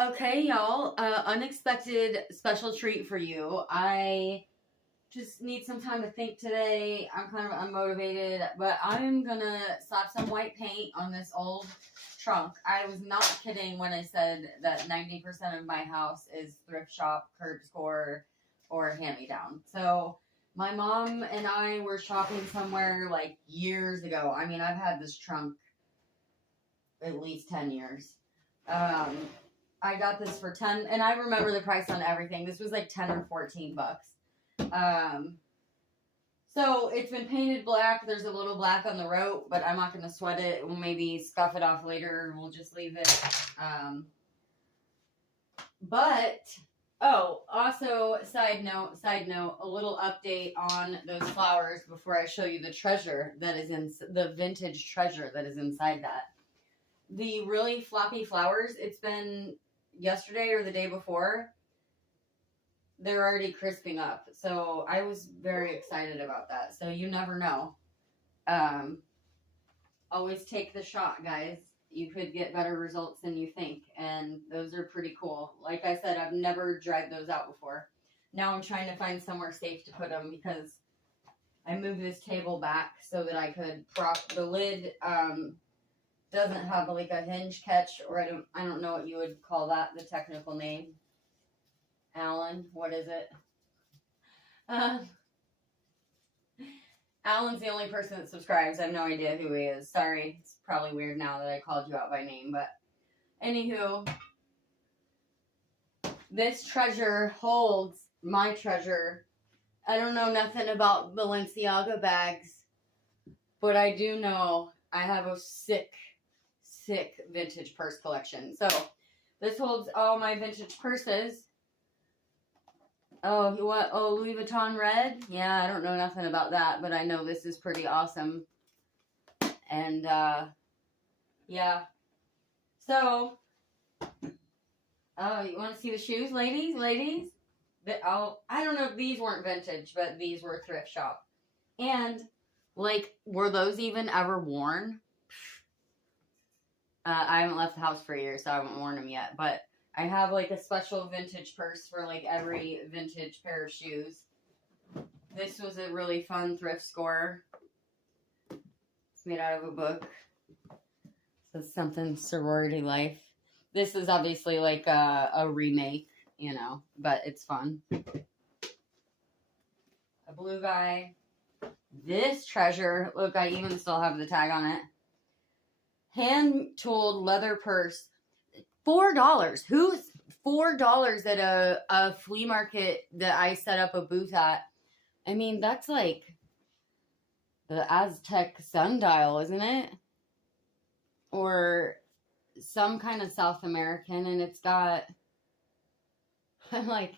Okay, y'all. Unexpected special treat for you. I just need some time to think today. I'm kind of unmotivated, but I'm gonna slap some white paint on this old trunk. I was not kidding when I said that 90% of my house is thrift shop, curb score, or hand me down. So my mom and I were shopping somewhere like years ago. I mean, I've had this trunk at least 10 years. Um, I got this for 10, and I remember the price on everything. This was like 10 or 14 bucks. Um, so it's been painted black. There's a little black on the rope, but I'm not going to sweat it. We'll maybe scuff it off later. We'll just leave it. But, oh, also, side note, a little update on those flowers before I show you the treasure that is in the vintage treasure that is inside that. The really floppy flowers, it's been yesterday or the day before, they're already crisping up. So I was very excited about that. So you never know. Always take the shot, guys. You could get better results than you think. And those are pretty cool. Like I said, I've never dried those out before. Now I'm trying to find somewhere safe to put them because I moved this table back so that I could prop the lid. Doesn't have like a hinge catch, or I don't know what you would call that, the technical name. Alan, what is it? Alan's the only person that subscribes. I have no idea who he is. Sorry, it's probably weird now that I called you out by name, but anywho, this treasure holds my treasure. I don't know nothing about Balenciaga bags, but I do know I have a sick vintage purse collection. So this holds all my vintage purses. Oh, what? Oh, Louis Vuitton red? Yeah, I don't know nothing about that, but I know this is pretty awesome. And, yeah. So, oh, you want to see the shoes, ladies? I don't know if these weren't vintage, but these were thrift shop. And, like, were those even ever worn? I haven't left the house for a year, so I haven't worn them yet. But I have like a special vintage purse for like every vintage pair of shoes. This was a really fun thrift score. It's made out of a book. So it's something sorority life. This is obviously like a remake, you know, but it's fun. A blue guy. This treasure, look, I even still have the tag on it. Hand-tooled leather purse, $4. Who's $4 at a flea market that I set up a booth at? I mean, that's like the Aztec sundial, isn't it? Or some kind of South American, and it's got like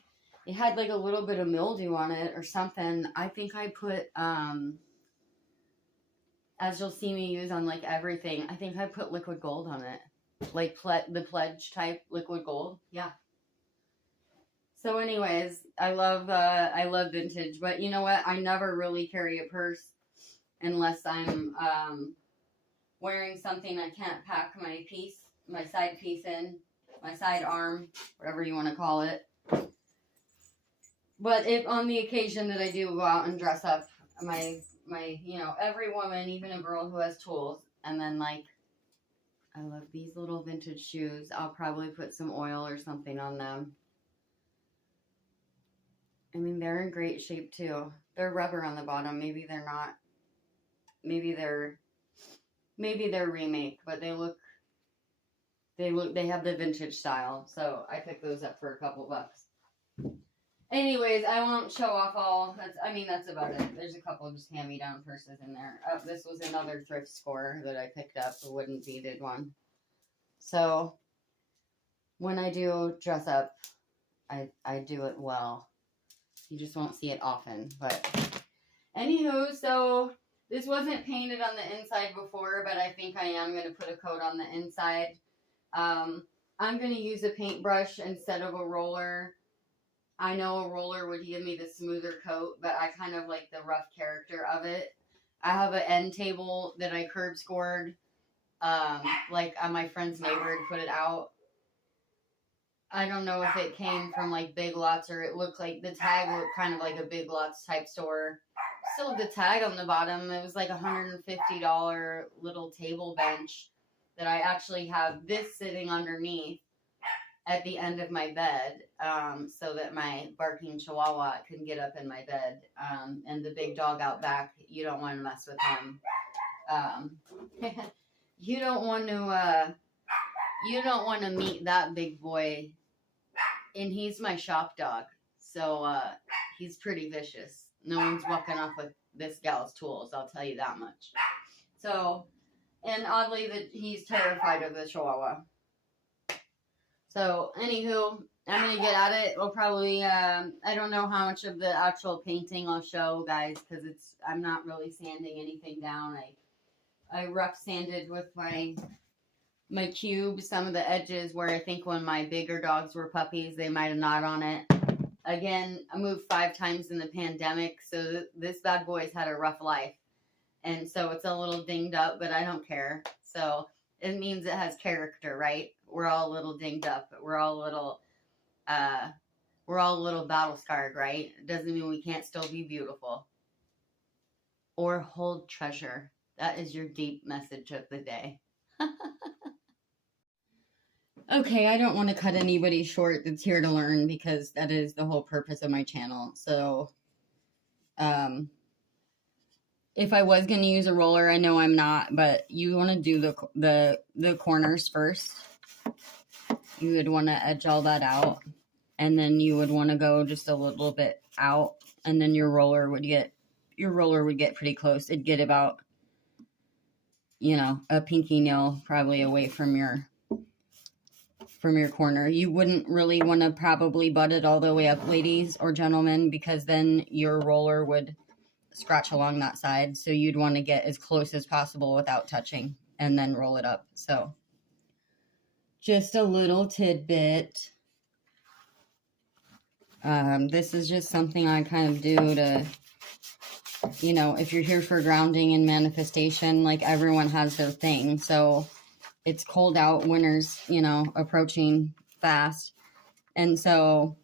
it had like a little bit of mildew on it or something. I think I put as you'll see me use on like everything, I think I put liquid gold on it. Like the pledge type liquid gold. Yeah. So anyways, I love vintage, but you know what? I never really carry a purse unless I'm wearing something I can't pack my side piece in, my side arm, whatever you want to call it. But if on the occasion that I do go out and dress up, my, you know, every woman, even a girl who has tools, and then like, I love these little vintage shoes. I'll probably put some oil or something on them. I mean, they're in great shape too. They're rubber on the bottom. Maybe they're not. Maybe they're remake, but they have the vintage style. So I picked those up for a couple bucks. Anyways, I won't show off all. That's about it. There's a couple of just hand-me-down purses in there. Oh, this was another thrift score that I picked up, a wooden beaded one. So when I do dress up, I do it well. You just won't see it often. But anywho, so this wasn't painted on the inside before, but I think I am going to put a coat on the inside. I'm going to use a paintbrush instead of a roller. I know a roller would give me the smoother coat, but I kind of like the rough character of it. I have an end table that I curb scored, like on my friend's neighbor had put it out. I don't know if it came from like Big Lots or it looked like the tag looked kind of like a Big Lots type store. Still the tag on the bottom. It was like $150 little table bench that I actually have this sitting underneath at the end of my bed, so that my barking chihuahua can get up in my bed. And the big dog out back, you don't want to mess with him. You don't want to meet that big boy. And he's my shop dog, so he's pretty vicious. No one's walking off with this gal's tools, I'll tell you that much. So, and oddly, that he's terrified of the chihuahua. So, anywho, I'm going to get at it. We'll probably, I don't know how much of the actual painting I'll show, guys, because I'm not really sanding anything down. I rough sanded with my cube some of the edges where I think when my bigger dogs were puppies, they might have gnawed on it. Again, I moved 5 times in the pandemic, so this bad boy's had a rough life. And so it's a little dinged up, but I don't care. So it means it has character, right? We're all a little dinged up, but we're all a little battle scarred, right? It doesn't mean we can't still be beautiful. Or hold treasure. That is your deep message of the day. Okay, I don't want to cut anybody short that's here to learn, because that is the whole purpose of my channel. So, if I was going to use a roller, I know I'm not, but you want to do the corners first. You would want to edge all that out, and then you would want to go just a little bit out, and then your roller would get pretty close. It'd get about, a pinky nail probably away from your corner. You wouldn't really want to probably butt it all the way up, ladies or gentlemen, because then your roller would scratch along that side. So you'd want to get as close as possible without touching and then roll it up. So just a little tidbit. This is just something I kind of do to, if you're here for grounding and manifestation, like everyone has their thing. So it's cold out, winter's, approaching fast. And so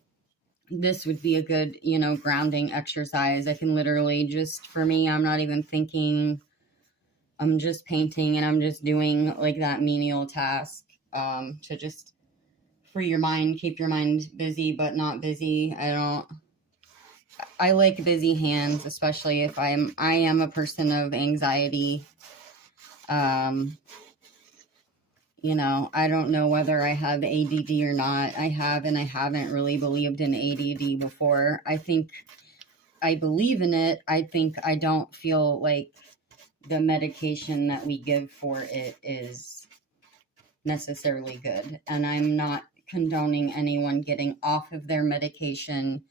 this would be a good, grounding exercise. I can literally for me, I'm not even thinking, I'm just painting and I'm just doing like that menial task, to just free your mind, keep your mind busy, but not busy. I like busy hands, especially if I am a person of anxiety. I don't know whether I have ADD or not. I have, and I haven't really believed in ADD before. I think I believe in it. I think I don't feel like the medication that we give for it is necessarily good. And I'm not condoning anyone getting off of their medication.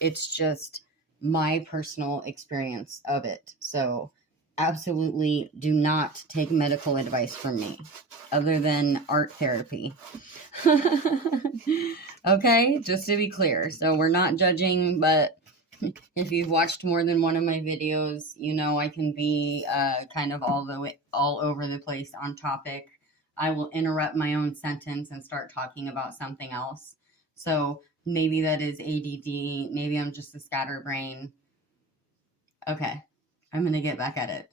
It's just my personal experience of it. So absolutely do not take medical advice from me other than art therapy. Okay, just to be clear. So we're not judging, but if you've watched more than one of my videos, I can be kind of all over the place on topic. I will interrupt my own sentence and start talking about something else. So maybe that is ADD. Maybe I'm just a scatterbrain. Okay, I'm going to get back at it.